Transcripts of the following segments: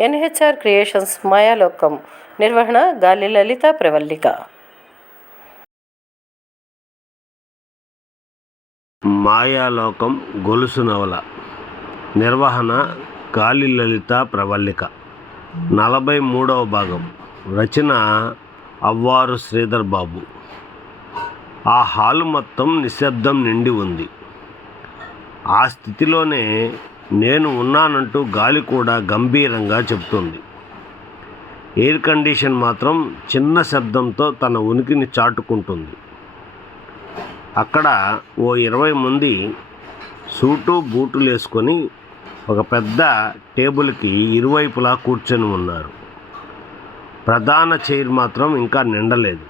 NHR creations Mayalokam. నిర్వహణ గాలి లలిత ప్రవల్లిక. మాయాలోకం గొలుసు నవల. నిర్వహణ గాలి లలిత ప్రవల్లిక. నలభై మూడవ భాగం. రచన అవ్వారు శ్రీధర్ బాబు. ఆ హాలు మొత్తం నిశ్శబ్దం నిండి ఉంది. ఆ స్థితిలోనే నేను ఉన్నానంటూ గాలి కూడా గంభీరంగా చెబుతుంది ఎయిర్ కండిషన్ మాత్రం చిన్న శబ్దంతో తన ఉనికిని చాటుకుంటుంది. అక్కడ ఓ ఇరవై మంది సూటు బూటులు వేసుకొని ఒక పెద్ద టేబుల్కి ఇరువైపులా కూర్చొని ఉన్నారు. ప్రధాన చైర్ మాత్రం ఇంకా నిండలేదు.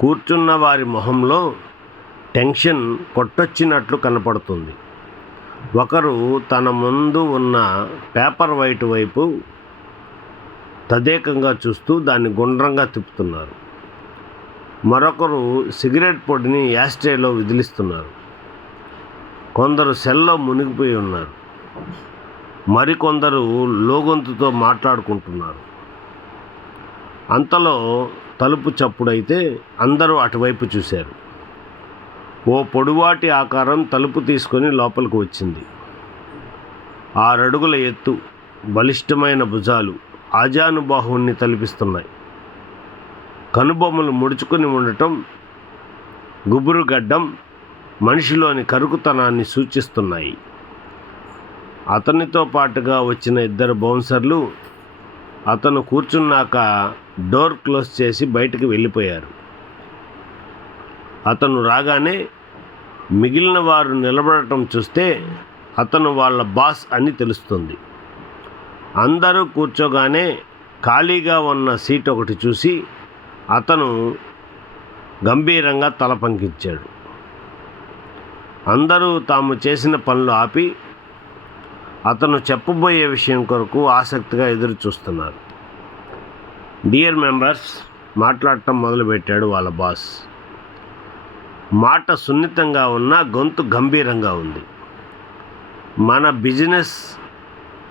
కూర్చున్న వారి మొహంలో టెన్షన్ కొట్టొచ్చినట్లు కనపడుతుంది. ఒకరు తన ముందు ఉన్న పేపర్ వైట్ వైపు తదేకంగా చూస్తూ దాన్ని గుండ్రంగా తిప్పుతున్నారు. మరొకరు సిగరెట్ పొడిని యాస్ట్రేలో విదిలిస్తున్నారు. కొందరు సెల్లో మునిగిపోయి ఉన్నారు. మరికొందరు లోగొంతుతో మాట్లాడుకుంటున్నారు. అంతలో తలుపు చప్పుడైతే అందరూ అటువైపు చూశారు. ఓ పొడువాటి ఆకారం తలుపు తీసుకొని లోపలికి వచ్చింది. ఆరడుగుల ఎత్తు బలిష్టమైన భుజాలు ఆజానుబాహువుని తలిపిస్తున్నాయి. కనుబొమ్మలు ముడుచుకొని ఉండటం గుబురు గడ్డం మనిషిలోని కరుకుతనాన్ని సూచిస్తున్నాయి. అతనితో పాటుగా వచ్చిన ఇద్దరు బౌన్సర్లు అతను కూర్చున్నాక డోర్ క్లోజ్ చేసి బయటికి వెళ్ళిపోయారు. అతను రాగానే మిగిలిన వారు నిలబడటం చూస్తే అతను వాళ్ళ బాస్ అని తెలుస్తుంది. అందరూ కూర్చోగానే ఖాళీగా ఉన్న సీట్ ఒకటి చూసి అతను గంభీరంగా తల పంకించాడు. అందరూ తాము చేసిన పనులు ఆపి అతను చెప్పబోయే విషయం కొరకు ఆసక్తిగా ఎదురు చూస్తున్నారు. డియర్ మెంబర్స్ మాట్లాడటం మొదలుపెట్టాడు వాళ్ళ బాస్. మాట సున్నితంగా ఉన్న గొంతు గంభీరంగా ఉంది. మన బిజినెస్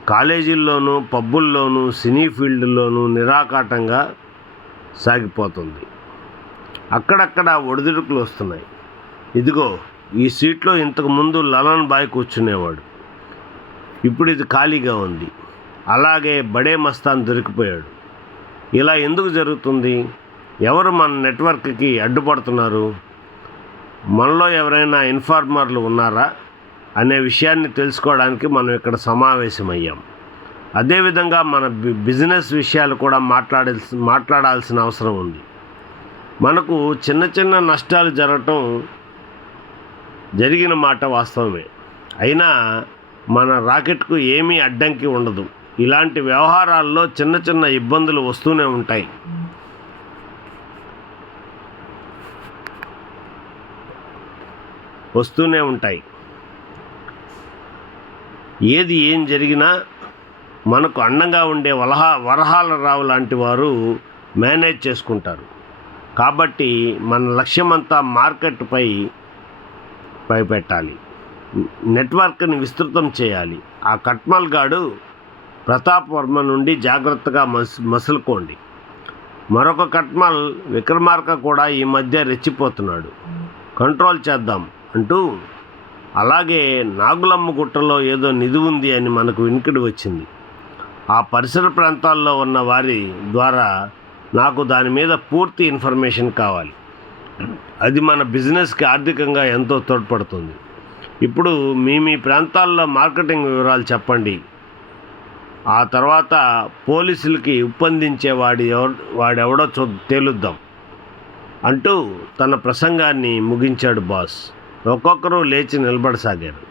కాలేజీల్లోనూ పబ్బుల్లోనూ సినీ ఫీల్డ్లోనూ నిరాకాటంగా సాగిపోతుంది. అక్కడక్కడ ఒడిదుడుకులు వస్తున్నాయి. ఇదిగో ఈ సీట్లో ఇంతకుముందు లలన్ బాయ్ కూర్చునేవాడు. ఇప్పుడు ఇది ఖాళీగా ఉంది. అలాగే బడే మస్తాన్ దొరికిపోయాడు. ఇలా ఎందుకు జరుగుతుంది? ఎవరు మన నెట్వర్క్కి అడ్డుపడుతున్నారు? మనలో ఎవరైనా ఇన్ఫార్మర్లు ఉన్నారా అనే విషయాన్ని తెలుసుకోవడానికి మనం ఇక్కడ సమావేశమయ్యాం. అదేవిధంగా మన బి బిజినెస్ విషయాలు కూడా మాట్లాడాల్సి మాట్లాడాల్సిన అవసరం ఉంది. మనకు చిన్న చిన్న నష్టాలు జరగటం జరిగిన మాట వాస్తవమే. అయినా మన రాకెట్కు ఏమీ అడ్డంకి ఉండదు. ఇలాంటి వ్యవహారాల్లో చిన్న చిన్న ఇబ్బందులు వస్తూనే ఉంటాయి. వస్తూనే ఉంటాయి. ఏది ఏం జరిగినా మనకు అండంగా ఉండే వలహ వరహాల రావు లాంటి వారు మేనేజ్ చేసుకుంటారు. కాబట్టి మన లక్ష్యమంతా మార్కెట్పై పై పెట్టాలి. నెట్వర్క్ని విస్తృతం చేయాలి. ఆ కట్మల్ గాడు ప్రతాప్ వర్మ నుండి జాగ్రత్తగా మస్ మసులుకోండి. మరొక కట్మల్ విక్రమార్క కూడా ఈ మధ్య రెచ్చిపోతున్నాడు. కంట్రోల్ చేద్దాం. అంటూ అలాగే నాగులమ్మ గుట్టలో ఏదో నిధి ఉంది అని మనకు వినికిడి వచ్చింది. ఆ పరిసర ప్రాంతాల్లో ఉన్న వారి ద్వారా నాకు దాని మీద పూర్తి ఇన్ఫర్మేషన్ కావాలి. అది మన బిజినెస్కి ఆర్థికంగా ఎంతో తోడ్పడుతుంది. ఇప్పుడు మీ మీ ప్రాంతాల్లో మార్కెటింగ్ వివరాలు చెప్పండి. ఆ తర్వాత పోలీసులకి ఉప్పందించే వాడి వాడెవడో చూ తేలుద్దాం. అంటూ తన ప్రసంగాన్ని ముగించాడు బాస్. ఒక్కొక్కరు లేచి నిలబడసాగారు.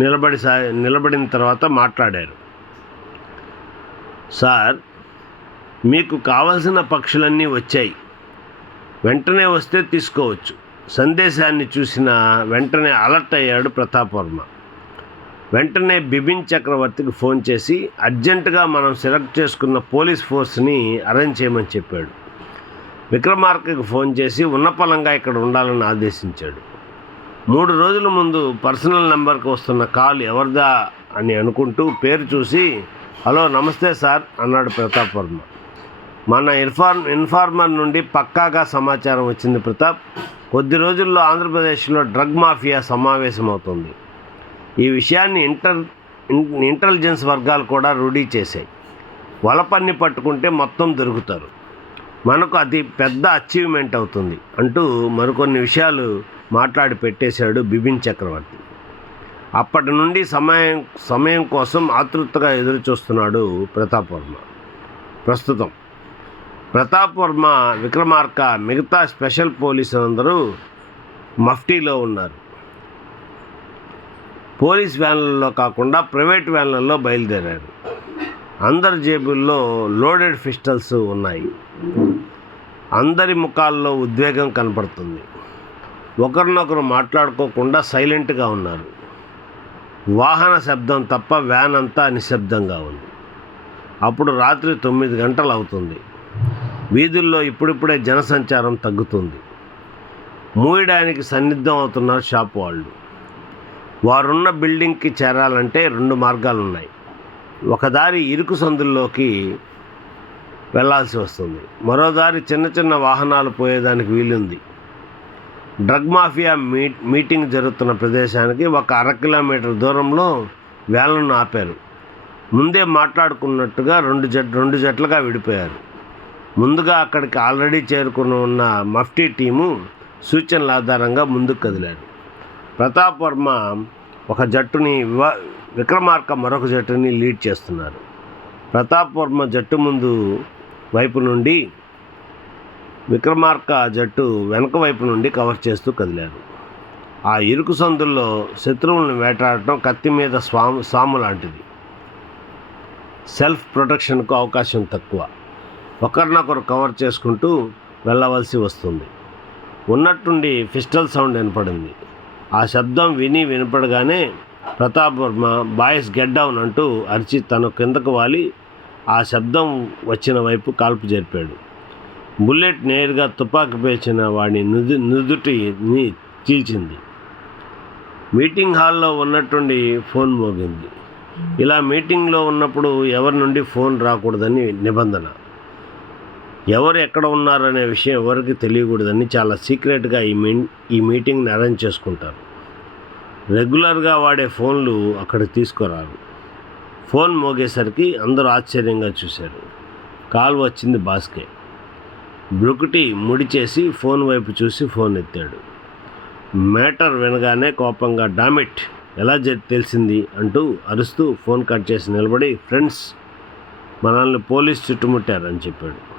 నిలబడి సా నిలబడిన తర్వాత మాట్లాడారు. సార్ మీకు కావలసిన పక్షులన్నీ వచ్చాయి. వెంటనే వస్తే తీసుకోవచ్చు. సందేశాన్ని చూసిన వెంటనే అలర్ట్ అయ్యాడు ప్రతాప్ వర్మ. వెంటనే బిబిన్ చక్రవర్తికి ఫోన్ చేసి అర్జెంటుగా మనం సెలెక్ట్ చేసుకున్న పోలీస్ ఫోర్స్ని అరేంజ్ చేయమని చెప్పాడు. విక్రమార్కకి ఫోన్ చేసి ఉన్నపలంగా ఇక్కడ ఉండాలని ఆదేశించాడు. మూడు రోజుల ముందు పర్సనల్ నెంబర్కి వస్తున్న కాల్ ఎవరిదా అని అనుకుంటూ పేరు చూసి హలో నమస్తే సార్ అన్నాడు ప్రతాప్ వర్మ. మన ఇన్ఫార్మ్ ఇన్ఫార్మర్ నుండి పక్కాగా సమాచారం వచ్చింది ప్రతాప్. కొద్ది రోజుల్లో ఆంధ్రప్రదేశ్లో డ్రగ్ మాఫియా సమావేశమవుతుంది. ఈ విషయాన్ని ఇంటర్ ఇన్- ఇంటెలిజెన్స్ వర్గాలు కూడా రూఢీ చేశాయి. వలపన్ని పట్టుకుంటే మొత్తం దొరుకుతారు. మనకు అది పెద్ద అచీవ్మెంట్ అవుతుంది. అంటూ మరికొన్ని విషయాలు మాట్లాడి పెట్టేశాడు బిబిన్ చక్రవర్తి. అప్పటి నుండి సమయం సమయం కోసం ఆతృతగా ఎదురుచూస్తున్నాడు ప్రతాప్ వర్మ. ప్రస్తుతం ప్రతాప్ వర్మ విక్రమార్క మిగతా స్పెషల్ పోలీసులందరూ మఫ్టీలో ఉన్నారు. పోలీస్ వ్యాన్లలో కాకుండా ప్రైవేట్ వ్యాన్లలో బయలుదేరారు. అందరి జేబుల్లో లోడెడ్ పిస్టల్స్ ఉన్నాయి. అందరి ముఖాల్లో ఉద్వేగం కనపడుతుంది. ఒకరినొకరు మాట్లాడుకోకుండా సైలెంట్గా ఉన్నారు. వాహన శబ్దం తప్ప వ్యాన్ అంతా నిశ్శబ్దంగా ఉంది. అప్పుడు రాత్రి తొమ్మిది గంటలు అవుతుంది వీధుల్లో ఇప్పుడిప్పుడే జనసంచారం తగ్గుతుంది. మూయడానికి సన్నిద్ధం అవుతున్నారు షాప్ వాళ్ళు. వారున్న బిల్డింగ్కి చేరాలంటే రెండు మార్గాలు ఉన్నాయి ఒకదారి ఇరుకు సందుల్లోకి వెళ్ళాల్సి వస్తుంది. మరోదారి చిన్న చిన్న వాహనాలు పోయేదానికి వీలుంది. డ్రగ్ మాఫియా మీ మీటింగ్ జరుగుతున్న ప్రదేశానికి ఒక అర కిలోమీటర్ దూరంలో వేలను ఆపారు. ముందే మాట్లాడుకున్నట్టుగా రెండు జట్ రెండు జట్లుగా విడిపోయారు. ముందుగా అక్కడికి ఆల్రెడీ చేరుకుని ఉన్న మఫ్టీ టీము సూచనల ఆధారంగా ముందుకు కదిలారు. ప్రతాప్ వర్మ ఒక జట్టుని వివా విక్రమార్క మరొక జట్టుని లీడ్ చేస్తున్నారు. ప్రతాప్ వర్మ జట్టు ముందు వైపు నుండి విక్రమార్క జట్టు వెనక వైపు నుండి కవర్ చేస్తూ కదిలారు. ఆ ఇరుకు సందుల్లో శత్రువులను వేటాడటం కత్తి మీద స్వాము సాము లాంటిది. సెల్ఫ్ ప్రొటెక్షన్కు అవకాశం తక్కువ. ఒకరినొకరు కవర్ చేసుకుంటూ వెళ్ళవలసి వస్తుంది. ఉన్నట్టుండి పిస్టల్ సౌండ్ వినపడింది. ఆ శబ్దం విని వినపడగానే Pratap Varma boys get down అంటూ అరిచి తను కిందకు వాలి ఆ శబ్దం వచ్చిన వైపు కాల్పు జరిపాడు. బుల్లెట్ నేరుగా తుపాకీ పేర్చిన వాడిని నుదు నుదుటిని చీల్చింది. మీటింగ్ హాల్లో ఉన్నట్టుండి ఫోన్ మోగింది. ఇలా మీటింగ్లో ఉన్నప్పుడు ఎవరి నుండి ఫోన్ రాకూడదని నిబంధన. ఎవరు ఎక్కడ ఉన్నారనే విషయం ఎవరికి తెలియకూడదని చాలా సీక్రెట్గా ఈ మీ ఈ మీటింగ్ని అరేంజ్ చేసుకుంటారు. రెగ్యులర్గా వాడే ఫోన్లు అక్కడ తీసుకురారు. ఫోన్ మోగేసరికి అందరూ ఆశ్చర్యంగా చూశారు. కాల్ వచ్చింది బాస్కే. బ్రుకుటి ముడి చేసి ఫోన్ వైపు చూసి ఫోన్ ఎత్తాడు. మేటర్ వినగానే కోపంగా డామిట్ ఎలా జ తెలిసింది? అంటూ అరుస్తూ ఫోన్ కట్ చేసి నిలబడి ఫ్రెండ్స్ మనల్ని పోలీస్ చుట్టుముట్టారని చెప్పాడు.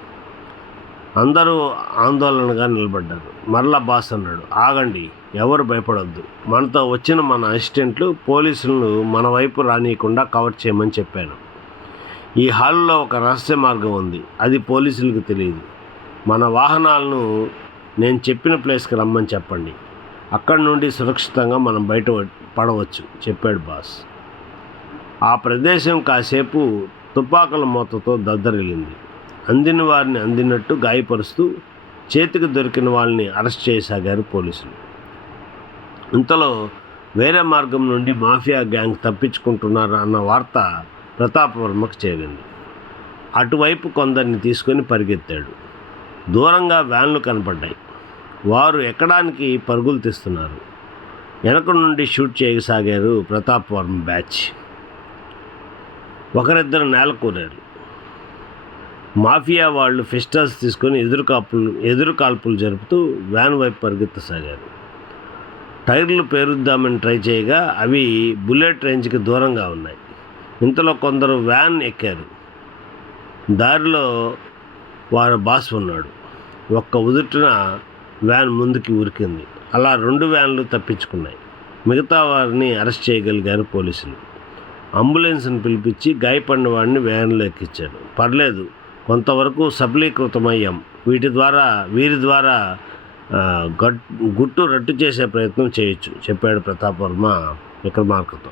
అందరూ ఆందోళనగా నిలబడ్డారు. మరలా బాస్ అన్నాడు ఆగండి ఎవరు భయపడొద్దు. మనతో వచ్చిన మన అసిస్టెంట్లు పోలీసులను మన వైపు రానియకుండా కవర్ చేయమని చెప్పాను. ఈ హాల్లో ఒక రహస్య మార్గం ఉంది. అది పోలీసులకు తెలియదు. మన వాహనాలను నేను చెప్పిన ప్లేస్కి రమ్మని చెప్పండి. అక్కడి నుండి సురక్షితంగా మనం బయట పడవచ్చు చెప్పాడు బాస్. ఆ ప్రదేశం కాసేపు తుపాకుల మూతతో దద్దరిల్లింది. అందిన వారిని అందినట్టు గాయపరుస్తూ చేతికి దొరికిన వాళ్ళని అరెస్ట్ చేయసాగారు పోలీసులు. ఇంతలో వేరే మార్గం నుండి మాఫియా గ్యాంగ్ తప్పించుకుంటున్నారు అన్న వార్త ప్రతాప్ వర్మకు చేరింది. అటువైపు కొందరిని తీసుకొని పరిగెత్తాడు. దూరంగా వ్యాన్లు కనపడ్డాయి. వారు ఎక్కడానికి పరుగులు తీస్తున్నారు? వెనక నుండి షూట్ చేయసాగారు ప్రతాప్ వర్మ బ్యాచ్. ఒకరిద్దరు నేల కూరారు మాఫియా వాళ్ళు ఫిస్టల్స్ తీసుకొని ఎదురు కాపులు ఎదురు కాల్పులు జరుపుతూ వ్యాన్ వైపు పరిగెత్తసాగారు. టైర్లు పేరుద్దామని ట్రై చేయగా అవి బుల్లెట్ రేంజ్కి దూరంగా ఉన్నాయి. ఇంతలో కొందరు వ్యాన్ ఎక్కారు. దారిలో వారు బాస్ ఉన్నాడు. ఒక్క ఉదుటిన వ్యాన్ ముందుకి ఉరికింది. అలా రెండు వ్యాన్లు తప్పించుకున్నాయి. మిగతా వారిని అరెస్ట్ చేయగలిగారు పోలీసులు. అంబులెన్స్ని పిలిపించి గాయపడిన వాడిని వ్యాన్లో ఎక్కించాడు. పర్లేదు కొంతవరకు సబలీకృతమయ్యాం. వీటి ద్వారా వీరి ద్వారా గట్ గుట్టు రట్టు చేసే ప్రయత్నం చేయొచ్చు చెప్పాడు ప్రతాప్ వర్మ విక్రమార్కతో.